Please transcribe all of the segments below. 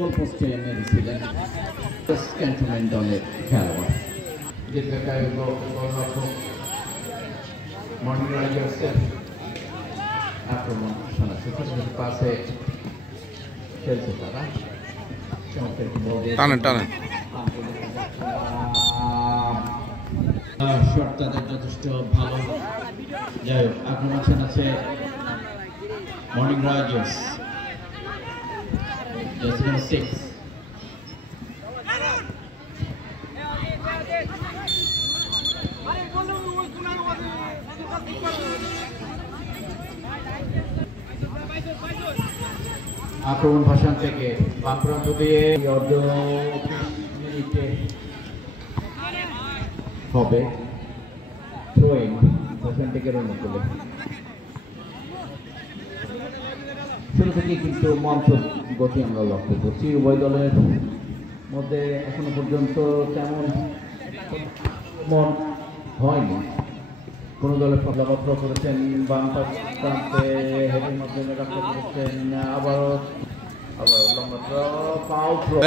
গোল পোস্টে মেরেছিলেন ক্যান্টনমেন্ট দলের খেলোয়াড়। দীর্ঘকায় গোলরক্ষক মর্নিং রাইডার্সের আক্রমণ শোনাচ্ছে, ছোট ছোট পাশে খেলছে তারা। শট তাদের যথেষ্ট ভালো। যাই হোক, আক্রমণ আছে মর্নিং রাইডার্স জার্সি নাম্বার 6। আক্রমণ ভাষণ থেকে বাম প্রান্ত দিয়ে অর্ধ মিনিটে হবে থ্রোইং ভাষণ থেকে রন করে। শুরু থেকে কিন্তু মঞ্চ গতি আমরা লক্ষ্য করছি। উভয় দলের মধ্যে এখনো পর্যন্ত তেমন মন হয়নি। কোন দলে ফলাফল করেছেন বাম প্রান্তে হেডের মাধ্যমে রক্ষা করেছেন, আবারও লম্বা থ্রো, পাও থ্রো,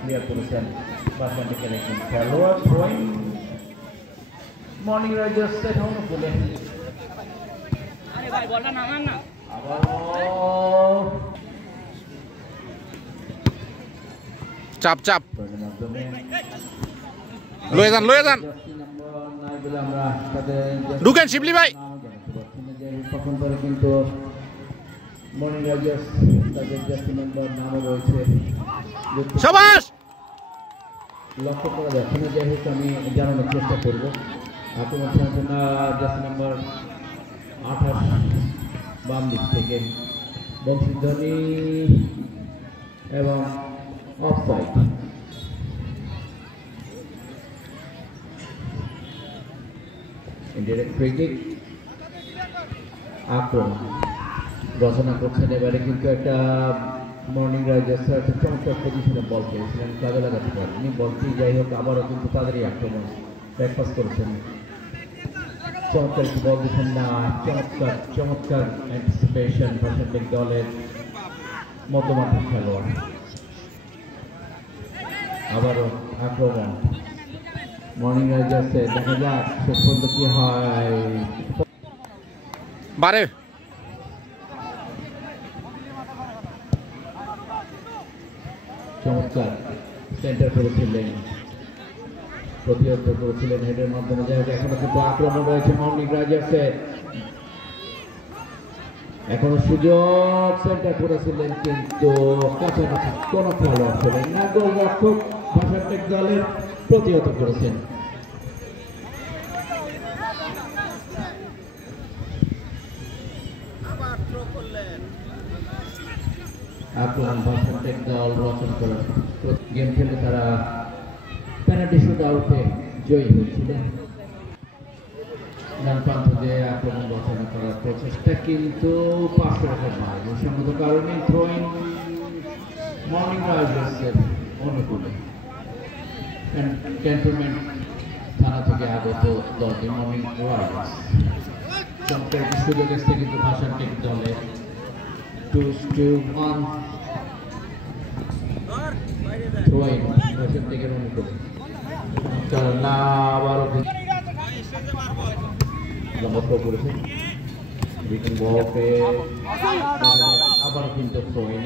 ক্লিয়ার করেছেন বাসন থেকে রেখেছেন খেলোয়াড়। থ্রোইং মর্নিং রাইডার্স অনুকূলে। চাপ চাপ লয়ে যান ঢুকেন শিবলি ভাই। তখন পরে কিন্তু মর্নিং রাইডার্স তাদের জার্সি নাম্বার নামও রয়েছে, শাবাশ লক্ষ্য করা যাচ্ছে না। যাই হোক, আমি জানানোর চেষ্টা করব। আক্রমণ সংখ্যা জার্সি নাম্বার 28 বাম দিক থেকে বংশীধ্বনি এবং অফসাইড। Indirect free kick. আক্রমণ রচনা করছেন এবারে, কিন্তু একটা মর্নিং রাইডার্স একটা চমৎকার পজিশনে বল খেলেছিলেন, কাজে লাগাতে পারেনি বলটি। যাই হোক, আবারও কিন্তু তাদেরই আক্রমণ ব্যাকপাস করেছেন। চমৎকার বল দিচ্ছেন না, চমৎকার অ্যান্টিসিপেশন ভাষান্তিক দলের মধ্যমাঠের খেলোয়াড়। আবারও আক্রমণ মর্নিং রাইডার্সে, দেখা যাক শেষ পর্যন্ত কি হয়। বারে চমৎকার সেন্টার করেছিলেন, প্রতিহত করেছিলেন হেডের মাধ্যমে। যাই হোক, এখনো কিন্তু আক্রমণ রয়েছে মর্নিং রাইডার্সে, এখনো সুযোগ। সেন্টার করেছিলেন কিন্তু কাছাকাছি কোনো খেলোয়াড় ছিলেন না। গোলরক্ষক ভাষান্তিক দলের প্রতিহত করেছেন। আক্রমণ ভাষান্তিক দল রচনা করার গেম খেলে তারা পেনাল্টি শুট আউটে জয়ী হয়েছিলেন। ডান প্রান্ত দিয়ে আক্রমণ রচনা করার প্রচেষ্টা কিন্তু পাশে রাখার বাইরে, সঙ্গত কারণে থ্রোইং মর্নিং রাইডার্সের অনুকূলে। ক্যান্টনমেন্ট থানা থেকে আগত দলটি মর্নিং রাইডার্স। চমৎকার একটি সুযোগ এসছে কিন্তু ভাষান্তিক দলে। 2-1 থ্রোইং ভাষান্তিকের অনুকূলে। না, আবারও লম্বা করেছে আবারও কিন্তু থ্রোইং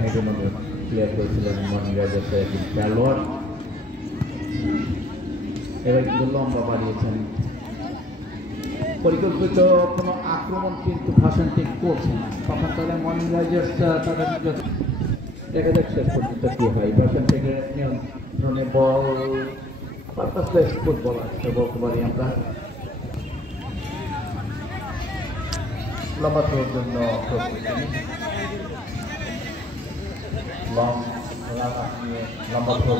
হেডের মধ্যে ক্লিয়ার করেছিলেন মর্নিং রাইডার্সের খেলোয়াড়। এবার কিন্তু লম্বা বাড়িয়েছেন। পরিকল্পিত কোনো আক্রমণ কিন্তু ভাষান্তিক করছে না। তখন তারা মর্নিং রাইডার্স তাদের দেখা যাক শেষ পর্যন্ত কি হয়। ভাষান্তিকের নিয়ন্ত্রণে বল পারপাসলেস ফুটবল আসতে বলতে পারি আমরা। লম্বা থ্রোর জন্য লম্বা থ্রো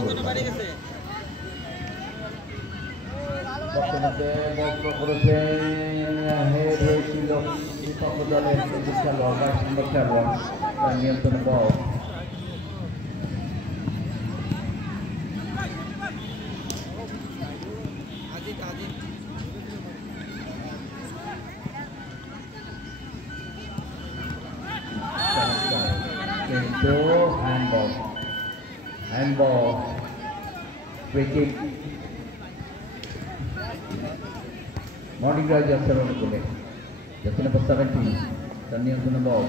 বর্তমানে বল করেছেন হেড হয়েছিল দলের খেলোয়াড় 22 নম্বর খেলোয়াড় তার নিয়ন্ত্রণ বল কিন্তু handball free kick Morning Riders অনুকূলে jersey number 17 তার নিয়ন্ত্রণে বল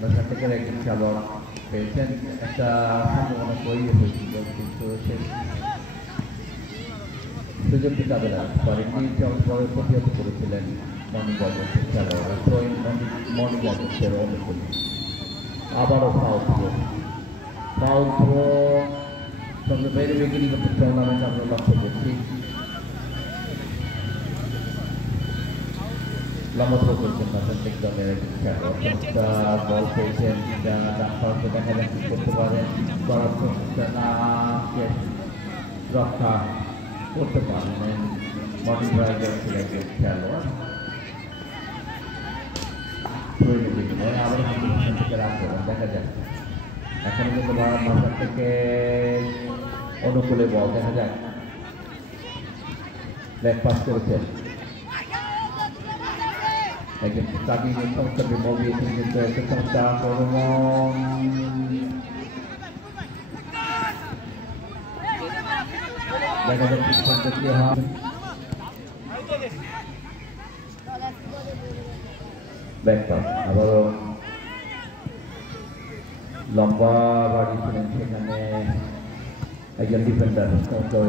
বাসার থেকে একজন খেলোয়াড় পেয়েছেন একটা সম্ভাবনা তৈরি হয়েছিল কিন্তু সে সুযোগটি কাজে লাগাতে পারেননি চমৎকার প্রতিহত করেছিলেন মর্নিং রাইডার্সের খেলোয়াড় মর্নিং রাইডার্সের অনুকূলে আবারও foul throw from the very beginning of the tournament আমরা লক্ষ্য করছি লম্বা থ্রো করছেন বাসান্তিক দলের একজন খেলোয়াড় বল পেয়েছেন ডান পাশে দেখা যাক কি করতে পারেন করার চেষ্টা না রক্ষা করতে পারেন মর্নিং রাইডার্সের একজন খেলোয়াড় আবার থেকে রাখবো দেখা যাক এখন কিন্তু মাঝখান থেকে অনুকূলে বল দেখা যাক ব্যাক পাস করেছেন একজন স্টার্টিং সংস্থার বল দিয়েছেন কিন্তু একটা সংস্থা আক্রমণ দেখা যাক কি হয় ব্যাক পাস আবারও লম্বা বাড়িয়েছিলেন সেখানে একজন ডিফেন্ডার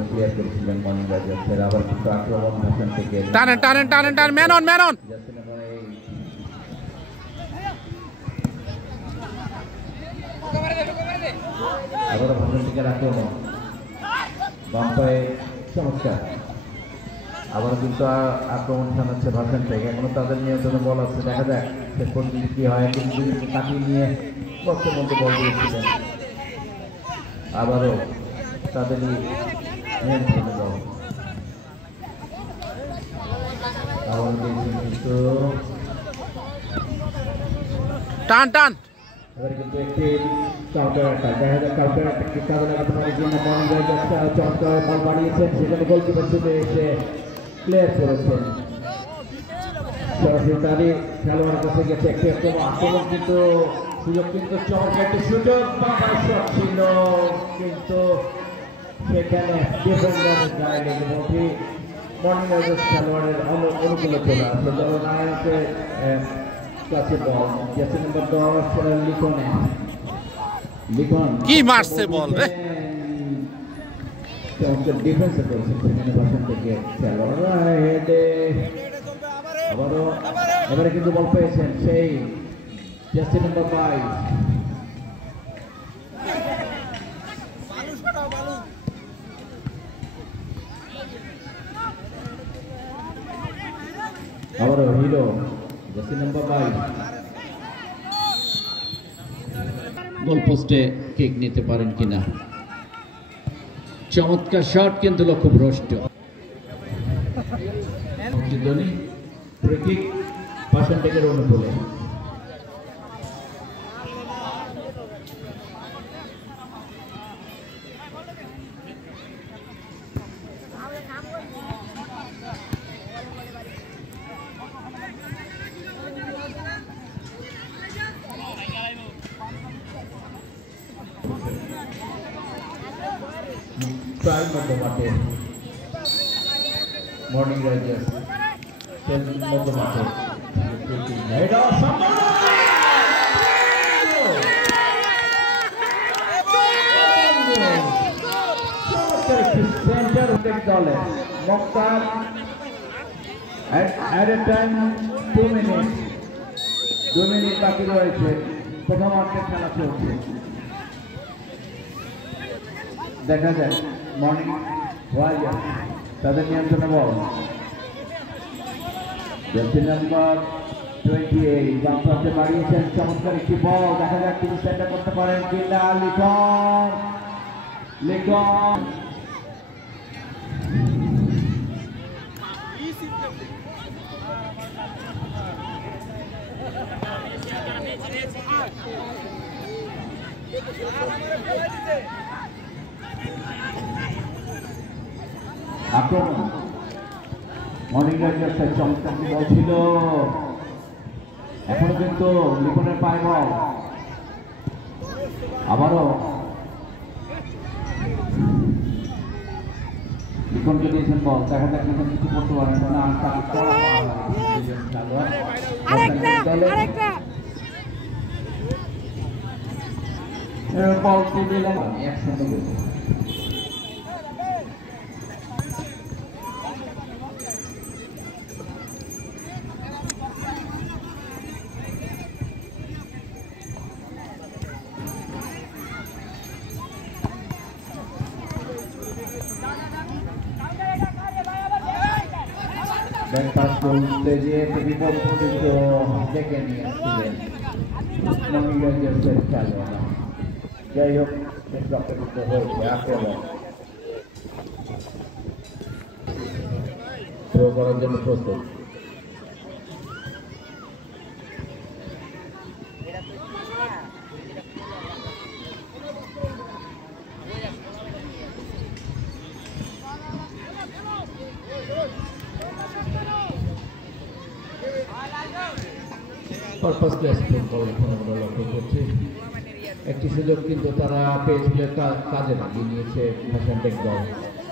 ক্লিয়ার করেছিলেন মর্নিং রাইডার্সের আবার কিছু আক্রমণ ভাষণ থেকে টানেন ম্যান অন আবারও ভাষণ থেকে আক্রমণ বাম পায়ে চমৎকার আবারও কিন্তু আক্রমণ থামাচ্ছে ভাষণ থেকে এখনো তাদের নিয়ন্ত্রণে বল আছে দেখা যাক শেষ পর্যন্ত কি হয় কিন্তু কাটিয়ে নিয়ে বক্সের মধ্যে বল দিয়েছিলেন আবারও তাদেরই নিয়ন্ত্রণে বল আবারও দিয়েছেন কিন্তু টান এবার কিন্তু একটি কাউন্টার অ্যাটাক দেখা যাক কাউন্টার অ্যাটাককে কাজে লাগাতে পারে জন্য মর্নিং রাইডার্স চমৎকার বল বাড়িয়েছেন সেখানে গোলকিপার ছুটে এসে ক্লিয়ার করেছেন সরাসরি তারই খেলোয়াড়ের কাছে গেছে একটি আক্রমণ কিন্তু সুযোগ কিন্তু চমৎকার একটি সুযোগ বাবার শট ছিল কিন্তু সেখানে ডিফেন্ডারের গায়ে লেগে বলটি মর্নিং রাইডার্স খেলোয়াড়ের অনুকূলে চলে আসে দলনায়কের কাছে বল জার্সি নম্বর 10 লিখন কি মারছে বল রে চমৎকার ডিফেন্স করেছে সেখানে ভাষণ থেকে খেলোয়াড়রা হেডে আবারও এবারে কিন্তু বল পেয়েছেন সেই জার্সি নম্বর 22 আবারও হিরো জার্সি নম্বর 22 গোল পোস্টে কিক নিতে পারেন কিনা চমৎকার শট কিন্তু লক্ষ্যভ্রষ্ট ফ্রি কিক ভাষণ থেকে অনুকূলে প্রায় মধ্যমাঠে মর্নিং রাইডার্স মধ্যমাঠে সেন্টার দলে Mukhtar at a time 2 minute বাকি রয়েছে প্রথম অর্ধের খেলা চলছে দেখা যায় মর্নিং রাইডার্স তাদের নিয়ন্ত্রণে বল জার্সি নাম্বার 28 বাম পাশে বাড়িয়েছেন চমৎকার একটি বল দেখা যাক তিনি সেন্টার করতে পারেন কিনা লিখন আক্রমণ মর্নিং রাইডার্সের চমৎকার বল ছিল, এখনো কিন্তু লিপনের পায়ে বল, আবারও লিপনকে দিয়েছেন বল, দেখা যাক লিপন কিছু করতে পারেন না। বল দিলাম একসাথে ব্যাকপাস করতে গিয়ে বিপদ পর্যন্ত ডেকে নিয়ে আসছিলেন মর্নিং রাইডার্সের খেলোয়াড়রা। যাই হোক রক্তযুক্ত হয়েছে আক্রমণ থ্রো করার জন্য প্রস্তুত। একটি সুযোগ কিন্তু তারা পেয়েছিল, কাজে লাগিয়ে নিয়েছে ভাষানটেক দল,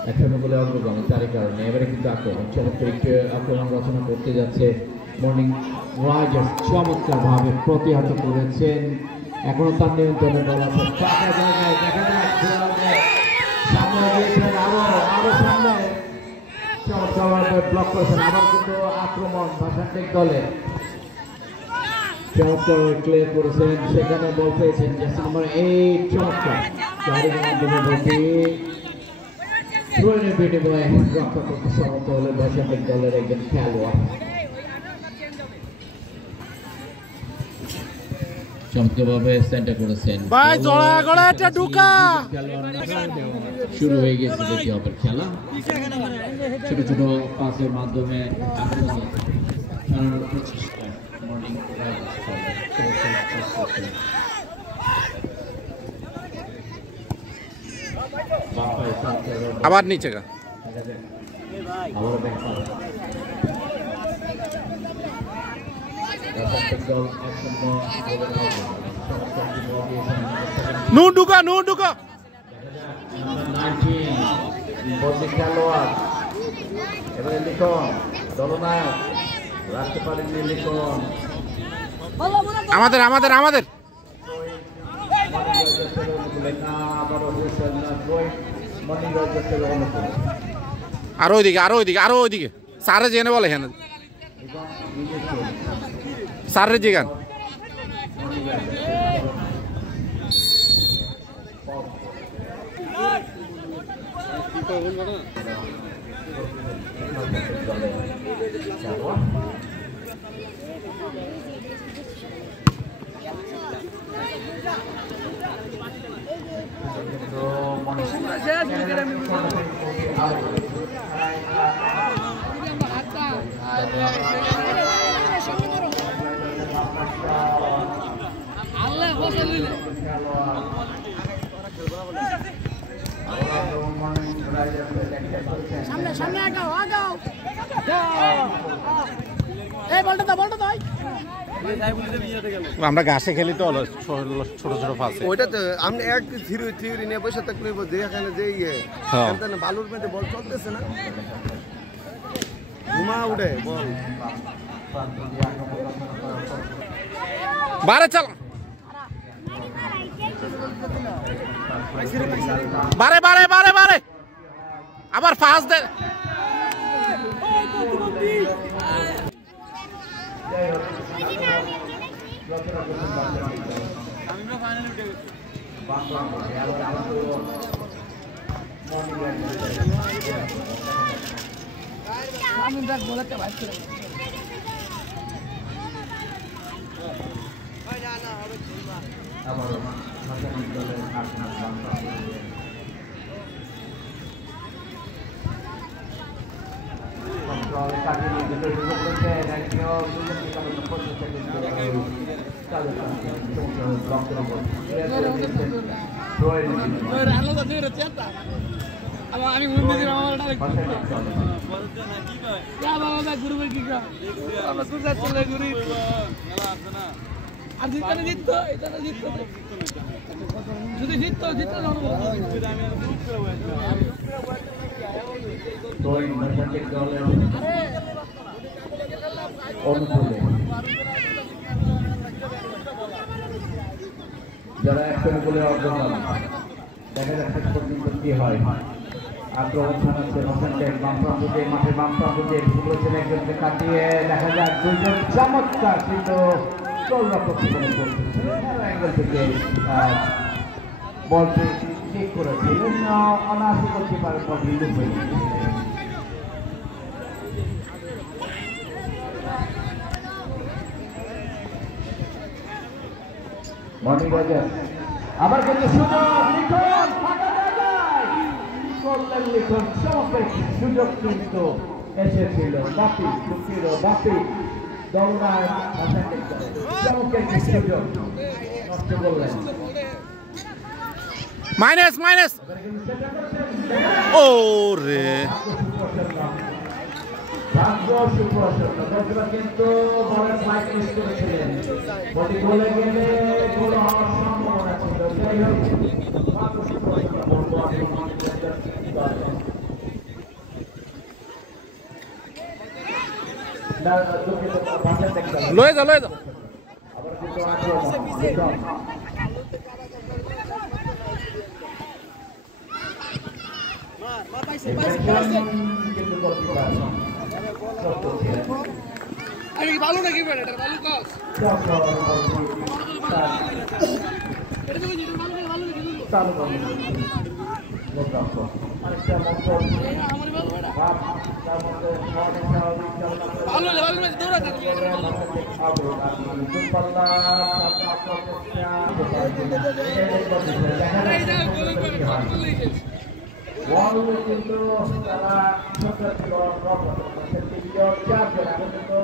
৫১ গোলে অগ্রগামী, তারই কারণে এবারে কিন্তু আক্রমণ চমৎকার আক্রমণ রচনা করতে যাচ্ছে মর্নিং রাইডার্স, চমৎকার ভাবে প্রতিহত করেছেন, এখনো তার নিয়ন্ত্রণে দল আছে, ফাঁকা জায়গায় দেখা যায় সামনে দিয়েছেন, আরো সামনে চমৎকার ভাবে ব্লক করেছেন, আবার কিন্তু আক্রমণ ভাষানটেক দলে চমৎকার ক্লিয়ার করেছেন, সেখানে বল পেয়েছেন জার্সি নাম্বার 8 চমৎকার গাড়ির মাধ্যমে বলটি থ্রোইনের বিনিময়ে রক্ষা করতে সমর্থ হলেন ভাষানটেক দলের একজন খেলোয়াড়। চমৎকারভাবে সেন্টার করেছেন, ভাই জোড়া গড়া এটা ঢুকা শুরু হয়ে গেছে দেখি ওভার খেলা, ছোট ছোট পাসের মাধ্যমে আক্রমণ প্রচেষ্টা মর্নিং আবার নিচে গা নু ঢুকা খেলোয়াড় এবারে লিখন দলনায়ক রাখতে পারেননি লিখন, আমাদের আরো ওইদিকে সারে জেনে বলে হ্যাঁ সারে জিগান আমরা ঘাসে খেলি তো ছোট ছোট ফাঁসে ওইটা তো আমি এক থিওরি নিয়ে বসে থাকলে যেখানে যে বালুর মধ্যে বল চলতেছে না, ঘুমা উঠে বল বারে চল বারে আবার ফাঁস দে আমি ঘুম দিছি আমার বাবা গুরুবে কি আমরা তো চলে ঘুরি আর জিততে জিতত এটা না জিতত যদি জিতত জিততে যারা একজন বলে অর্জন দেখা যাচ্ছে পর্যন্ত কি হয়। আক্রমণ থানাচ্ছে হোসেনটেক বাম প্রান্ত দিয়ে মাঠের বাম প্রান্ত দিয়ে বলেছেন একজনকে কাটিয়ে দেখা যাক দুইজন চমৎকার কিন্তু গোলরক্ষক অ্যাঙ্গেল থেকে বলটি ঠিক করেছিলেন অনায়াসে করতে পারে বলটি লুপ হয়ে মর্নিং রাজার আবার কিন্তু সুযোগ কিন্তু এসেছিল বাপি সুখির বাপি দৌড়ায় চমকের সুযোগ নষ্ট করলেন। মাইনাস মাইনাস ও রে ভাগ্য সুপ্রসন্ন দর্শকরা কিন্তু বলের ফ্লাইট মিস করেছিলেন। বলটি গোলে গেলে গোল হওয়ার সম্ভাবনা ছিল। যাই হোক ভাগ্য সুপ্রসন্ন বলবো লয়ে যা লয়ে যা আবার কিন্তু আক্রমণ কিন্তু করতে পারে আমি ভালো নাকি এটা ভালো কাজ এটা তো জিতু ভালো নাকি চালু করুন আরেকটা মত আমার ভালো এটা তার মধ্যে ভালো ম্যাচ দৌড়াতে কিন্তু তারা কিন্তু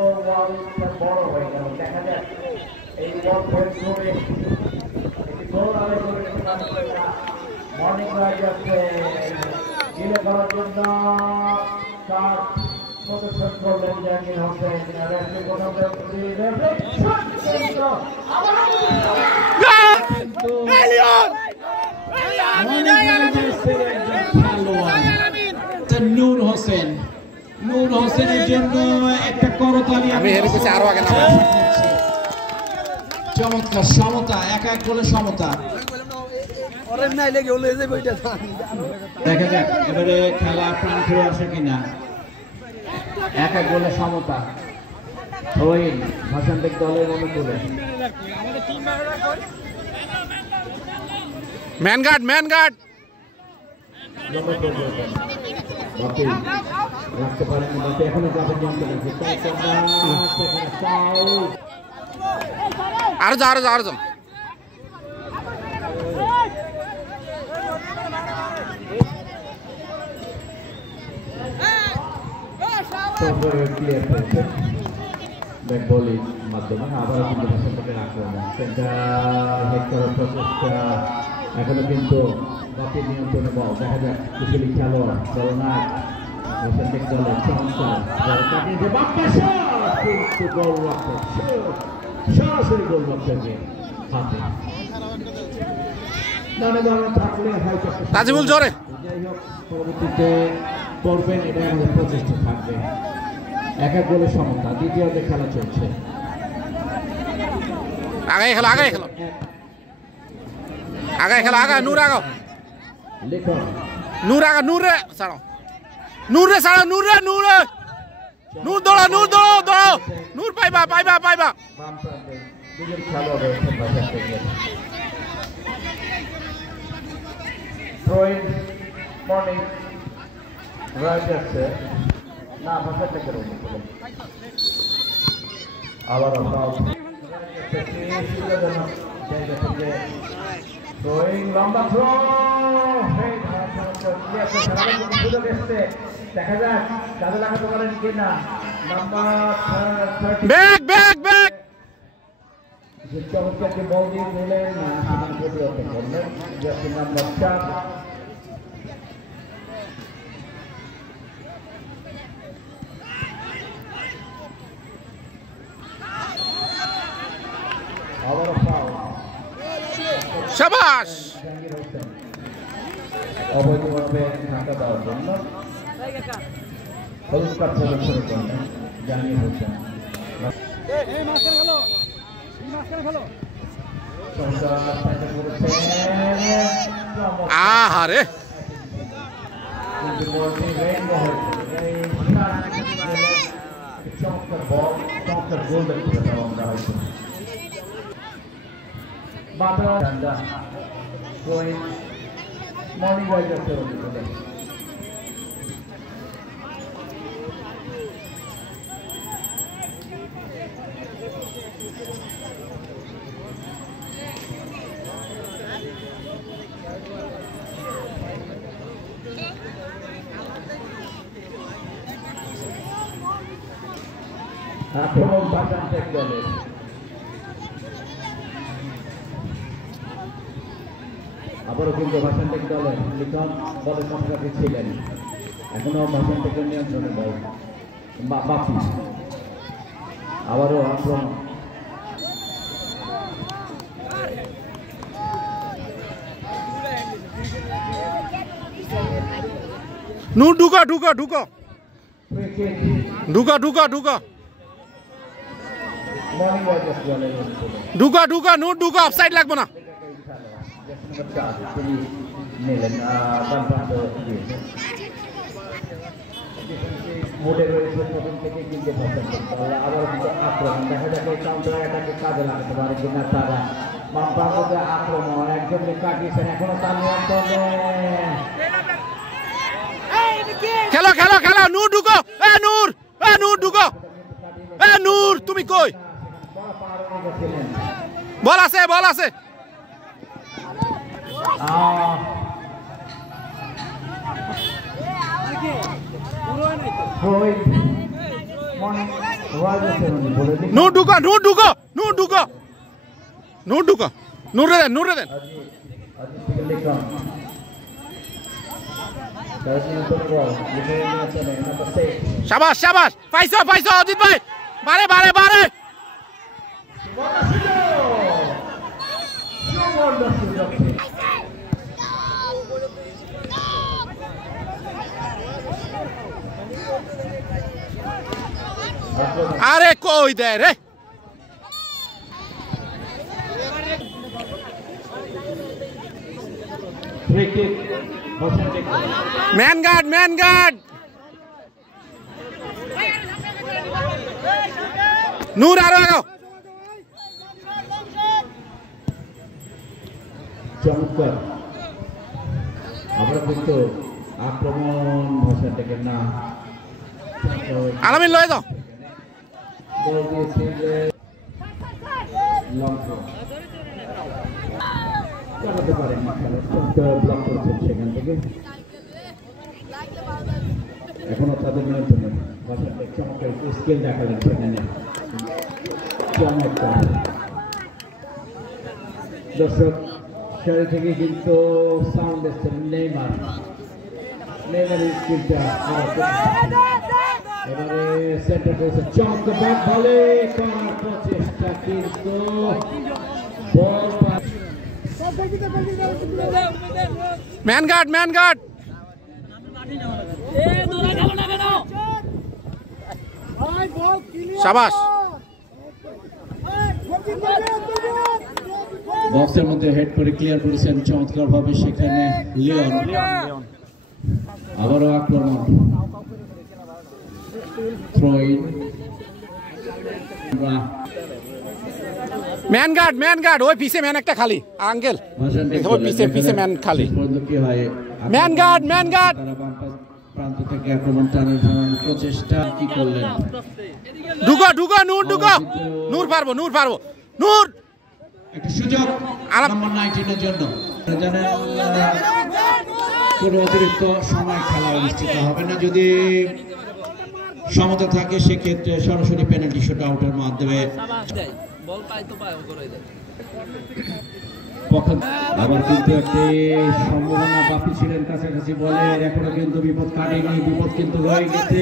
বড় হয়ে গেল। দেখা যায় এই বল ধরে একটি গোল আদায় করে মর্নিং রাইডার্সে গিলে করার জন্য তার প্রদর্শন করলেন জাহাঙ্গীর হোসেন। নূর হোসেনের জন্য একটা করতালি। আমি হেরে গেছি আরো আগে না চমৎকার সমতা একা এক গোলে সমতা। দেখা যাক এবারে খেলা প্রাণ ফিরে আসে কিনা। এক এক গোলে সমতা থ্রোইন হোসেনটেক দলের অনুকূলে ম্যান গার্ড বাপি রাখতে পারেন বাপি এখনো যাবেন আরো যা আরো যা আরো যা ব্যাকবলের মাধ্যমে আবারও কিন্তু হোসেনটেকের আক্রমণ সেন্টার হেড করার প্রচেষ্টা এখনো কিন্তু বাপির নিয়ন্ত্রণে বল। দেখা যাক কুশলী খেলোয়াড় জলনাথ হোসেনটেক দলের চমৎকার কিন্তু গোলরক্ষক সরাসরি গোলরক্ষকের হাতে থাকলে হয়তো তাজিমুল জোরে যাই হোক পরবর্তীতে করবেন এটাই আমাদের প্রচেষ্টা থাকবে। এক এক গোলে সমতা দ্বিতীয়তে খেলা চলছে। আগাই খেলো আগাই নূর আগাও লিখন নূর আগা নূর রে ছাড়ো নূর দৌড়ো নূর পাইবা বাম প্রান্তে দুজন খেলোয়াড় রয়েছেন বাজার থেকে। থ্রোইন মর্নিং রাইডার্সে না বাজার থেকে অনুকূলে আবার থ্রোইং লম্বা থ্রো সুযোগ এসছে। দেখা যাক কাজে লাগাতে পারেন কিনা নাম্বার 30 ব্যাক ব্যাক ব্যাক চমৎকারকে বল দিয়ে দিলেন সেখানে প্রতিহত করলেন জার্সি নাম্বার 4 আবারও ফাউল শাবাশ জাহাঙ্গীর হোসেন অবৈধভাবে ধাক্কা দেওয়ার জন্য হলুদ কার্ড প্রদর্শন করলেন জাহাঙ্গীর হোসেন আহারে চমৎকার বল চমৎকার গোল দেখতে পেতাম আমরা হয়তো বাধা মর্নিং রাইডার্সের অভিজ্ঞতা আক্রমণ বাটানটেক দলের আবারও কিন্তু বাটানটেক দলের লিখন বলের কাছাকাছি ছিলেন এখনো বাটানটেকের নিয়ন্ত্রণে বল বাপি আবারও আক্রমণ নূর ঢুকা ঢুকা ঢুকা ঢুকা ঢুকা ঢুকা মর্নিং রাইডার্স দলের ঢুকা ঢুকা নূর ঢুকা অফসাইড লাগবে না তিনি নিলেন বামপ্রান্ত মোডে রয়েছে প্রথম থেকে কিন্তু আবার কিন্তু আক্রমণ দেখা যাবে কাউন্টার অ্যাটাকে কাজে লাগাতে পারে কিনা তারা বামপ্রান্তে আক্রমণ একজনকে কাটিয়েছেন এখনো তার নিয়ন্ত্রণে খেলো খেলো খেলো নূর ঢুকো এ নূর ঢুকো এ নূর তুমি কই বল আছে বল আছে নূর ঢুকো নূর ঢুকো নূর ঢুকো নূর ঢুকো নূরে দেন নূরে দেন শাবাশ শাবাশ পাইছো পাইছো অজিত ভাই বারে বারে বারে আরে কই দে রে ম্যান গার্ড ম্যান গার্ড নূর আরো আরো চমৎকার আমরা কিন্তু আক্রমণ ভাষা থেকে না আলামিন লয়ে দাও চালাতে পারেন ব্লক করছেন সেখান থেকে এখনো তাদের নিয়ন্ত্রণে ভাষাটা চমৎকার স্কেল দেখালেন সেখানে চমৎকার দর্শক শরীর থেকে কিন্তু সাউন্ড এসছেন নেইমারের স্কিলটা এবারে সেন্টার করেছে চমৎকার ব্যাট বলে করার প্রচেষ্টা কিন্তু বল ম্যান গার্ড ম্যান গার্ড শাবাশ বক্সের মধ্যে হেড করে ক্লিয়ার করেছেন চমৎকার ভাবে সেখানে লিওন আবারও আক্রমণ থ্রোইন ম্যান গার্ড ওই পিছে ম্যান একটা খালি আঙ্কেল ওই পিছে পিছে ম্যান খালি কি হয় ম্যান গার্ড তারা বাম প্রান্ত থেকে আক্রমণ টানার প্রচেষ্টা কি করলেন ঢুকো ঢুকো নূর ঢুকো নূর পারবো নূর একটা সুযোগ নম্বর 19 এর জন্য জানেন কোনো অতিরিক্ত সময় খেলা অনুষ্ঠিত হবে না যদি সমতা থাকে সেক্ষেত্রে সরাসরি পেনাল্টি শুট আউটের মাধ্যমে বল পাই তো পায় করে দেয়। আবার কিন্তু একটি সম্ভাবনা বাপি ছিলেন কাছাকাছি বলের, এখনো কিন্তু বিপদ কাটেনি, বিপদ কিন্তু রয়ে গেছে।